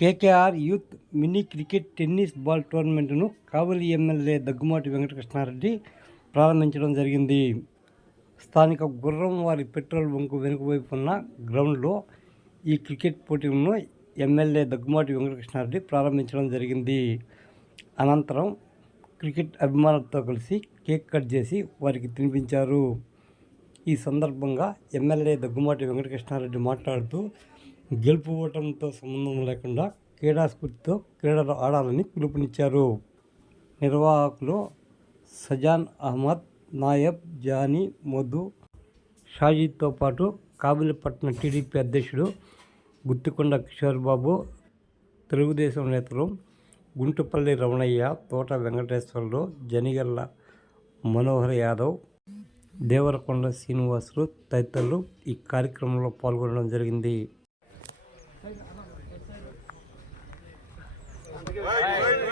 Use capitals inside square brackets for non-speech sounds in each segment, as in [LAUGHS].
KKR youth mini cricket tennis ball టోర్నమెంటును Kavali MLA Daggumati Venkatakrishna Reddy ప్రారంభించడం జరిగింది. స్థానిక గుర్రం వారి పెట్రోల్ బంకు వెనుక వైపు ఉన్న గ్రౌండ్లో ఈ క్రికెట్ పోటీలను ఎమ్మెల్యే దగ్గుమాటి వెంకటకృష్ణారెడ్డి ప్రారంభించడం జరిగింది. అనంతరం క్రికెట్ అభిమానులతో కలిసి కేక్ కట్ చేసి వారికి తినిపించారు. ఈ సందర్భంగా ఎమ్మెల్యే దగ్గుమాటి వెంకటకృష్ణారెడ్డి మాట్లాడుతూ గెలుపు ఓటంతో సంబంధం లేకుండా క్రీడాస్ఫూర్తితో క్రీడలు ఆడాలని పిలుపునిచ్చారు. నిర్వాహకులు సజాన్ అహ్మద్ నాయబ్ జానీ మధు షాజీతో పాటు కాబులిపట్నం టీడీపీ అధ్యక్షుడు గుత్తికొండ కిషోర్ బాబు తెలుగుదేశం నేతలు గుంటుపల్లి రమణయ్య తోట వెంకటేశ్వరరావు జనిగల్ల మనోహర్ యాదవ్ దేవరకొండ శ్రీనివాసులు తదితరులు ఈ కార్యక్రమంలో పాల్గొనడం జరిగింది.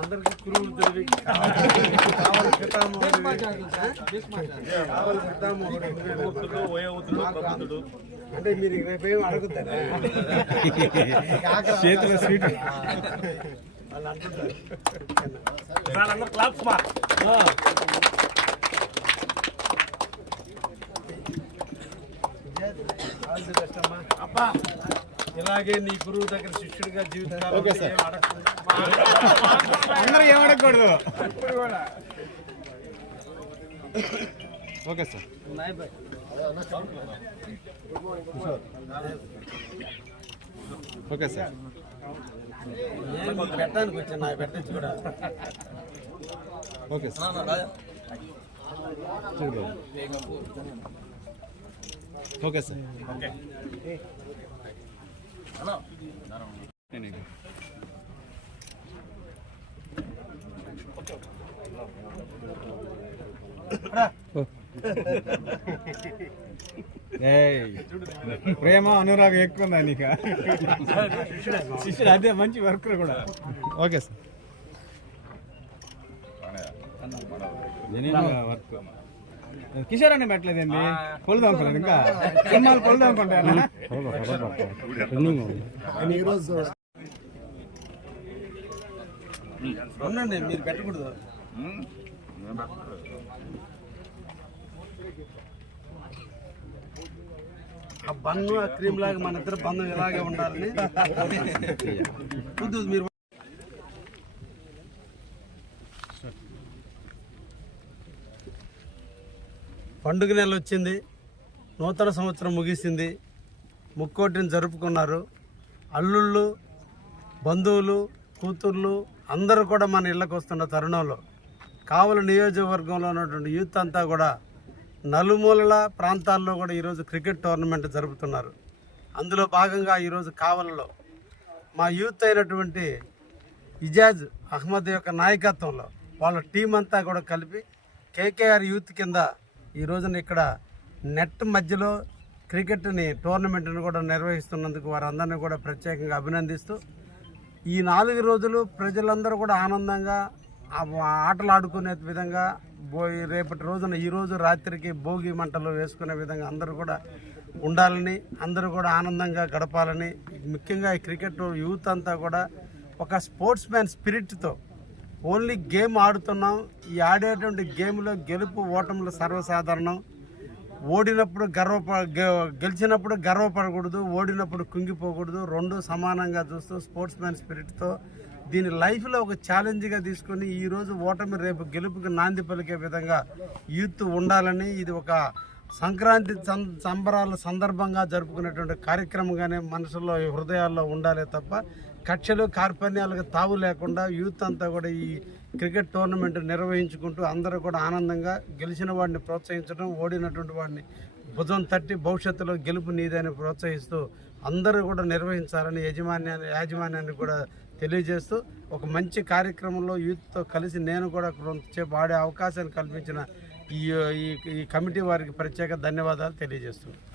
అందరికి కురువులు తెలివి. కావాలి పితామహుడు. అంటే మీరు రేపేం అడుగుతారా? చేతిలో స్వీట్. వాళ్ళు అంటుంటారు. అబ్బా. ఇలాగే నీ గురువు దగ్గర శిష్యుడిగా జీవితం అందరూ ఏమడకూడదు ఇప్పుడు కూడా. Okay sir. Okay sir. పెట్టడానికి వచ్చాను నాకు పెట్టచ్చు కూడా. Okay sir. చూడు ఓకే సార్. ప్రేమ అనురాగం ఎక్కువ ఉందా నీకు. శిష్యుడు అదే మంచి వర్క్ కూడా ఓకే సార్ వర్క్. కిషోర్ అన్న పెట్టలేదండి పొలు దొంగలేదు ఇంకా. సినిమాలు పొలు దొంగకుంటాయన్నా ఈరోజు ఉండండి మీరు పెట్టకూడదు. ఆ బన్ను ఆ క్రీమ్ లాగా మన ఇద్దరు బంధం ఇలాగే ఉండాలని. [LAUGHS] మీరు పండుగ నెల వచ్చింది. నూతన సంవత్సరం ముగిసింది. ముక్కోటిని జరుపుకున్నారు. అల్లుళ్ళు బంధువులు కూతుర్లు అందరూ కూడా మన ఇళ్ళకు వస్తున్న తరుణంలో కావలి నియోజకవర్గంలో ఉన్నటువంటి యూత్ అంతా కూడా నలుమూలల ప్రాంతాల్లో కూడా ఈరోజు క్రికెట్ టోర్నమెంట్ జరుపుతున్నారు. అందులో భాగంగా ఈరోజు కావలలో మా యూత్ అయినటువంటి ఇజాజ్ అహ్మద్ యొక్క నాయకత్వంలో వాళ్ళ టీం అంతా కూడా కలిపి కేకేఆర్ యూత్ కింద ఈ రోజున ఇక్కడ నెట్ మధ్యలో క్రికెట్ని టోర్నమెంట్ను కూడా నిర్వహిస్తున్నందుకు వారందరినీ కూడా ప్రత్యేకంగా అభినందిస్తూ ఈ నాలుగు రోజులు ప్రజలందరూ కూడా ఆనందంగా ఆటలు ఆడుకునే విధంగా బో రేపటి రోజున ఈరోజు రాత్రికి భోగి మంటలు వేసుకునే విధంగా అందరూ కూడా ఉండాలని అందరూ కూడా ఆనందంగా గడపాలని ముఖ్యంగా ఈ క్రికెట్ యూత్ అంతా కూడా ఒక స్పోర్ట్స్ మ్యాన్ స్పిరిట్తో ఓన్లీ గేమ్ ఆడుతున్నాం. ఈ ఆడేటువంటి గేమ్లో గెలుపు ఓటములు సర్వసాధారణం. ఓడినప్పుడు గర్వప గె- గెలిచినప్పుడు గర్వపడకూడదు ఓడినప్పుడు కుంగిపోకూడదు. రెండు సమానంగా చూస్తూ స్పోర్ట్స్ మ్యాన్ స్పిరిట్తో దీని లైఫ్లో ఒక ఛాలెంజ్గా తీసుకొని ఈరోజు ఓటమి రేపు గెలుపుకి నాంది పలికే విధంగా యూత్ ఉండాలని ఇది ఒక సంక్రాంతి సం- సంబరాల సందర్భంగా జరుపుకునేటువంటి కార్యక్రమంగానే మనసులో హృదయాల్లో ఉండాలి తప్ప కక్షలు కార్పణ్యాలకు తావు లేకుండా యూత్ అంతా కూడా ఈ క్రికెట్ టోర్నమెంట్ నిర్వహించుకుంటూ అందరూ కూడా ఆనందంగా గెలిచిన వాడిని ప్రోత్సహించడం ఓడినటువంటి వాడిని భుజం తట్టి భవిష్యత్తులో గెలుపు నీదని ప్రోత్సహిస్తూ అందరూ కూడా నిర్వహించాలని యజమాన్యాన్ని యాజమాన్యాన్ని కూడా తెలియజేస్తూ ఒక మంచి కార్యక్రమంలో యూత్తో కలిసి నేను కూడా కొంతసేపు ఆడే అవకాశాన్ని కల్పించిన ఈ ఈ కమిటీ వారికి ప్రత్యేక ధన్యవాదాలు తెలియజేస్తున్నాను.